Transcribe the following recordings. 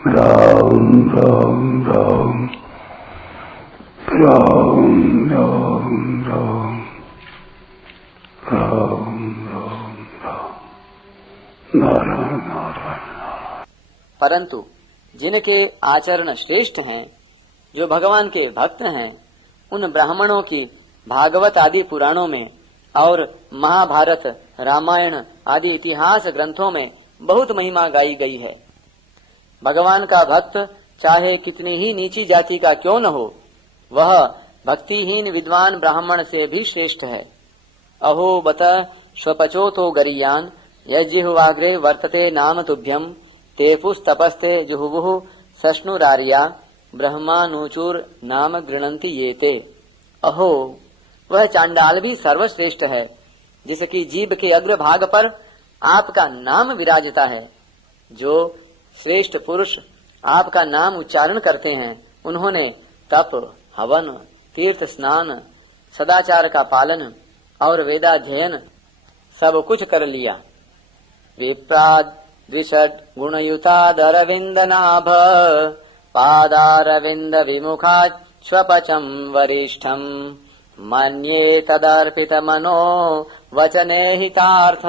राम राम राम राम राम राम राम राम राम नारायण नारायण। परंतु जिनके आचरण श्रेष्ठ हैं, जो भगवान के भक्त हैं, उन ब्राह्मणों की भागवत आदि पुराणों में और महाभारत, रामायण आदि इतिहास ग्रंथों में बहुत महिमा गाई गई है। भगवान का भक्त चाहे कितनी ही नीची जाति का क्यों न हो, वह भक्तिहीन विद्वान ब्राह्मण से भी श्रेष्ठ है। अहो बत स्वपचो तो गरियान यज्जिह्वाग्रे वर्तते नाम तुभ्यम ते पुस्तपस्ते जुहुवुः सष्णुरार्या ब्रह्मानुचूर नाम गृणंति ये ते। अहो, वह चांडाल भी सर्वश्रेष्ठ है, जिसकी जीभ के अग्रभाग पर आपका नाम विराजता है। जो श्रेष्ठ पुरुष आपका नाम उच्चारण करते हैं, उन्होंने तप, हवन, तीर्थ स्नान, सदाचार का पालन और वेदाध्ययन सब कुछ कर लिया। विप्राद द्विषड गुणयुतादरविंद नाभ पादारविंद विमुखात् स्वपचम वरिष्ठम मन्ये तदर्पित मनो वचने हितार्थ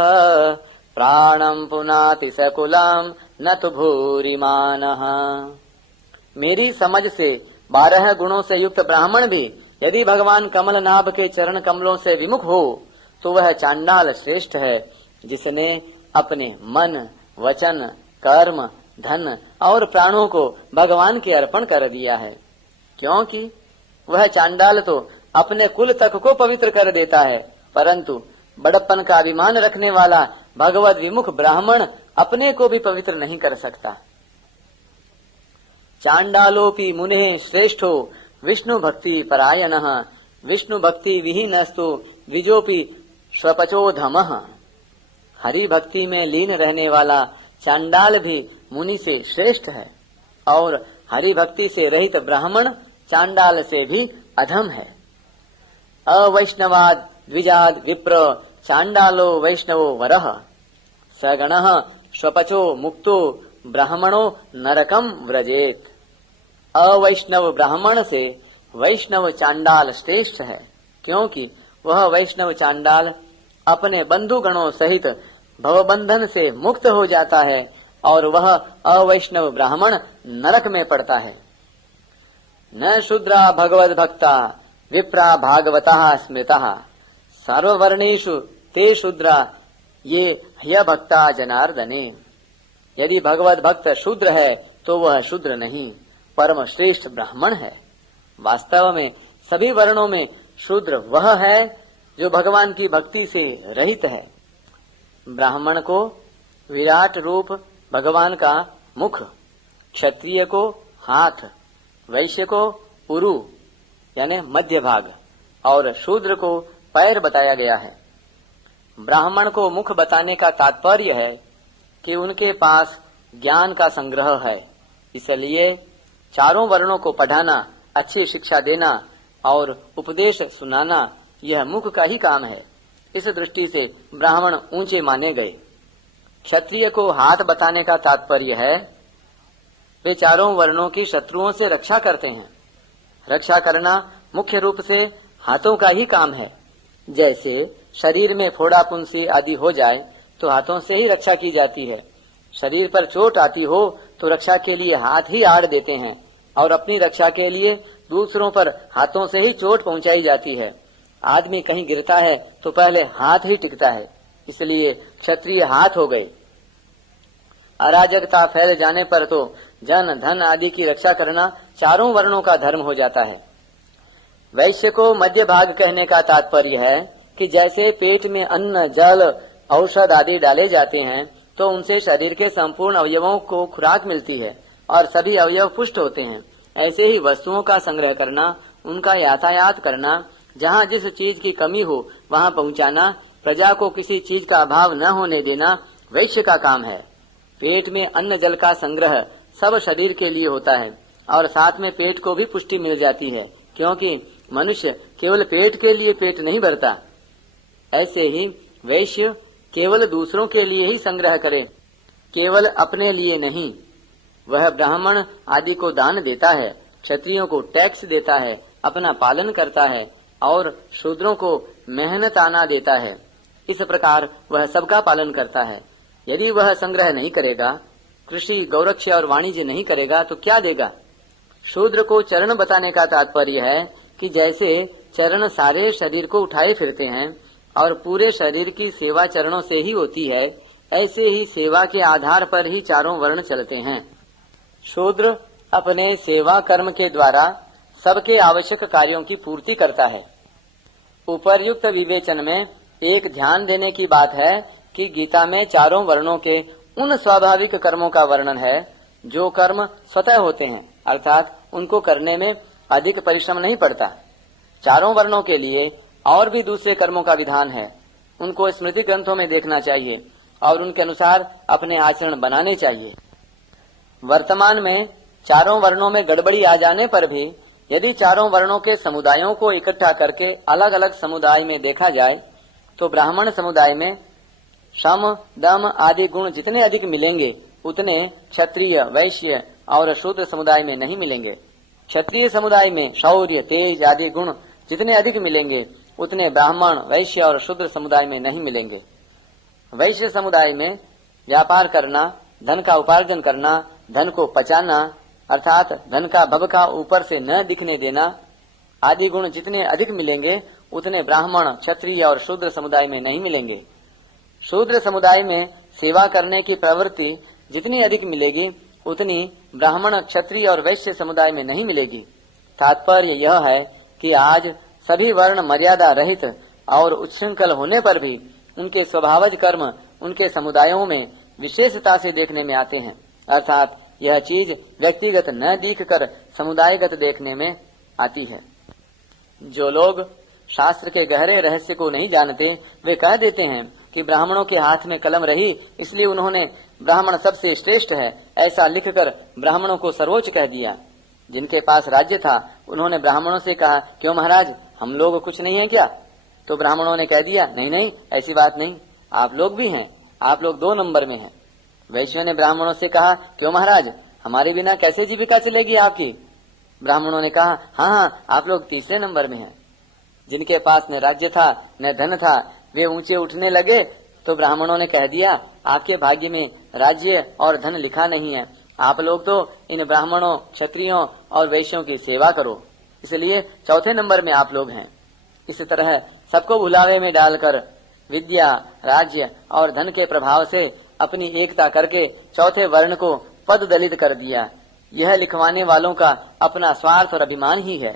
प्राणम पुनाति सकुलम न तो भूरिमानः। मेरी समझ से 12 गुणों से युक्त ब्राह्मण भी यदि भगवान कमल नाभ के चरण कमलों से विमुख हो, तो वह चांडाल श्रेष्ठ है, जिसने अपने मन, वचन, कर्म, धन और प्राणों को भगवान के अर्पण कर दिया है। क्योंकि वह चांडाल तो अपने कुल तक को पवित्र कर देता है, परंतु बड़प्पन का अभिमान रखने वाला भगवत विमुख ब्राह्मण अपने को भी पवित्र नहीं कर सकता। चांडालोपि मुने श्रेष्ठो विष्णु भक्ति परायणः विष्णु भक्ति विहीनस्तु द्विजोपि स्वपचोधमः। हरि भक्ति में लीन रहने वाला चांडाल भी मुनि से श्रेष्ठ है, और हरि भक्ति से रहित ब्राह्मण चांडाल से भी अधम है। अवैष्णवाद द्विजाद विप्र चांडालो वैष्णवो वरः सगणः स्वपचो मुक्तो ब्राह्मणो नरकम व्रजेत। अवैष्णव ब्राह्मण से वैष्णव चांडाल श्रेष्ठ है, क्योंकि वह वैष्णव चांडाल अपने बंधुगणों सहित भवबंधन से मुक्त हो जाता है, और वह अवैष्णव ब्राह्मण नरक में पड़ता है। न शूद्रा भगवद भक्ता विप्रा भागवता स्मृतः सर्ववर्णेषु ते शूद्रा ये ह्यभक्ता जनार्दने। यदि भगवत भक्त शूद्र है, तो वह शूद्र नहीं, परम श्रेष्ठ ब्राह्मण है। वास्तव में सभी वर्णों में शूद्र वह है जो भगवान की भक्ति से रहित है। ब्राह्मण को विराट रूप भगवान का मुख, क्षत्रिय को हाथ, वैश्य को उरु यानी मध्य भाग, और शूद्र को पैर बताया गया है। ब्राह्मण को मुख बताने का तात्पर्य है कि उनके पास ज्ञान का संग्रह है, इसलिए चारों वर्णों को पढ़ाना, अच्छी शिक्षा देना और उपदेश सुनाना यह मुख का ही काम है। इस दृष्टि से ब्राह्मण ऊंचे माने गए। क्षत्रिय को हाथ बताने का तात्पर्य है वे चारों वर्णों की शत्रुओं से रक्षा करते हैं। रक्षा करना मुख्य रूप से हाथों का ही काम है। जैसे शरीर में फोड़ा फुंसी आदि हो जाए तो हाथों से ही रक्षा की जाती है। शरीर पर चोट आती हो तो रक्षा के लिए हाथ ही आड़ देते हैं, और अपनी रक्षा के लिए दूसरों पर हाथों से ही चोट पहुंचाई जाती है। आदमी कहीं गिरता है तो पहले हाथ ही टिकता है, इसलिए क्षत्रिय हाथ हो गए। अराजकता फैल जाने पर तो जन धन आदि की रक्षा करना चारों वर्णों का धर्म हो जाता है। वैश्य को मध्य भाग कहने का तात्पर्य है कि जैसे पेट में अन्न, जल, औषध आदि डाले जाते हैं तो उनसे शरीर के संपूर्ण अवयवों को खुराक मिलती है और सभी अवयव पुष्ट होते हैं। ऐसे ही वस्तुओं का संग्रह करना, उनका यातायात करना, जहाँ जिस चीज की कमी हो वहाँ पहुँचाना, प्रजा को किसी चीज का अभाव न होने देना वैश्य का काम है। पेट में अन्न जल का संग्रह सब शरीर के लिए होता है, और साथ में पेट को भी पुष्टि मिल जाती है, क्योंकि मनुष्य केवल पेट के लिए पेट नहीं भरता। ऐसे ही वैश्य केवल दूसरों के लिए ही संग्रह करे, केवल अपने लिए नहीं। वह ब्राह्मण आदि को दान देता है, क्षत्रियों को टैक्स देता है, अपना पालन करता है और शूद्रों को मेहनताना देता है। इस प्रकार वह सबका पालन करता है। यदि वह संग्रह नहीं करेगा, कृषि, गौरक्ष्य और वाणिज्य नहीं करेगा तो क्या देगा? शूद्र को चरण बताने का तात्पर्य है कि जैसे चरण सारे शरीर को उठाए फिरते हैं और पूरे शरीर की सेवा चरणों से ही होती है, ऐसे ही सेवा के आधार पर ही चारों वर्ण चलते हैं। शूद्र अपने सेवा कर्म के द्वारा सबके आवश्यक कार्यों की पूर्ति करता है। उपर्युक्त विवेचन में एक ध्यान देने की बात है कि गीता में चारों वर्णों के उन स्वाभाविक कर्मों का वर्णन है जो कर्म स्वतः होते हैं, अर्थात उनको करने में अधिक परिश्रम नहीं पड़ता। चारों वर्णों के लिए और भी दूसरे कर्मों का विधान है, उनको स्मृति ग्रंथों में देखना चाहिए और उनके अनुसार अपने आचरण बनाने चाहिए। वर्तमान में चारों वर्णों में गड़बड़ी आ जाने पर भी यदि चारों वर्णों के समुदायों को इकट्ठा करके अलग अलग समुदाय में देखा जाए तो ब्राह्मण समुदाय में श्रम, दम आदि गुण जितने अधिक मिलेंगे उतने क्षत्रिय, वैश्य और शूद्र समुदाय में नहीं मिलेंगे। क्षत्रिय समुदाय में शौर्य, तेज आदि गुण जितने अधिक मिलेंगे उतने ब्राह्मण, वैश्य और शूद्र समुदाय में नहीं मिलेंगे। वैश्य समुदाय में व्यापार करना, धन का उपार्जन करना, धन को पचाना अर्थात धन का भभका ऊपर से न दिखने देना आदि गुण जितने अधिक मिलेंगे उतने ब्राह्मण, क्षत्रिय और शूद्र समुदाय में नहीं मिलेंगे। शूद्र समुदाय में सेवा करने की प्रवृत्ति जितनी अधिक मिलेगी उतनी ब्राह्मण, क्षत्रिय और वैश्य समुदाय में नहीं मिलेगी। तात्पर्य यह है कि आज सभी वर्ण मर्यादा रहित और उच्छृंखल होने पर भी उनके स्वभावज कर्म उनके समुदायों में विशेषता से देखने में आते हैं, अर्थात यह चीज व्यक्तिगत न दिखकर समुदायगत देखने में आती है। जो लोग शास्त्र के गहरे रहस्य को नहीं जानते वे कह देते हैं कि ब्राह्मणों के हाथ में कलम रही इसलिए उन्होंने ब्राह्मण सबसे श्रेष्ठ है ऐसा लिखकर ब्राह्मणों को सर्वोच्च कह दिया। जिनके पास राज्य था उन्होंने ब्राह्मणों से कहा, क्यों महाराज, हम लोग कुछ नहीं है क्या? तो ब्राह्मणों ने कह दिया, नहीं नहीं, ऐसी बात नहीं, आप लोग भी हैं, आप लोग 2 नंबर में हैं। वैश्यों ने ब्राह्मणों से कहा, क्यों महाराज, हमारे बिना कैसे जीविका चलेगी आपकी? ब्राह्मणों ने कहा, हाँ, आप लोग 3 नंबर में हैं। जिनके पास न राज्य था न धन था वे ऊंचे उठने लगे तो ब्राह्मणों ने कह दिया, आपके भाग्य में राज्य और धन लिखा नहीं है, आप लोग तो इन ब्राह्मणों, क्षत्रियों और वैश्यों की सेवा करो, इसलिए 4 नंबर में आप लोग हैं। इसी तरह सबको भुलावे में डालकर विद्या, राज्य और धन के प्रभाव से अपनी एकता करके 4थे वर्ण को पद दलित कर दिया। यह लिखवाने वालों का अपना स्वार्थ और अभिमान ही है।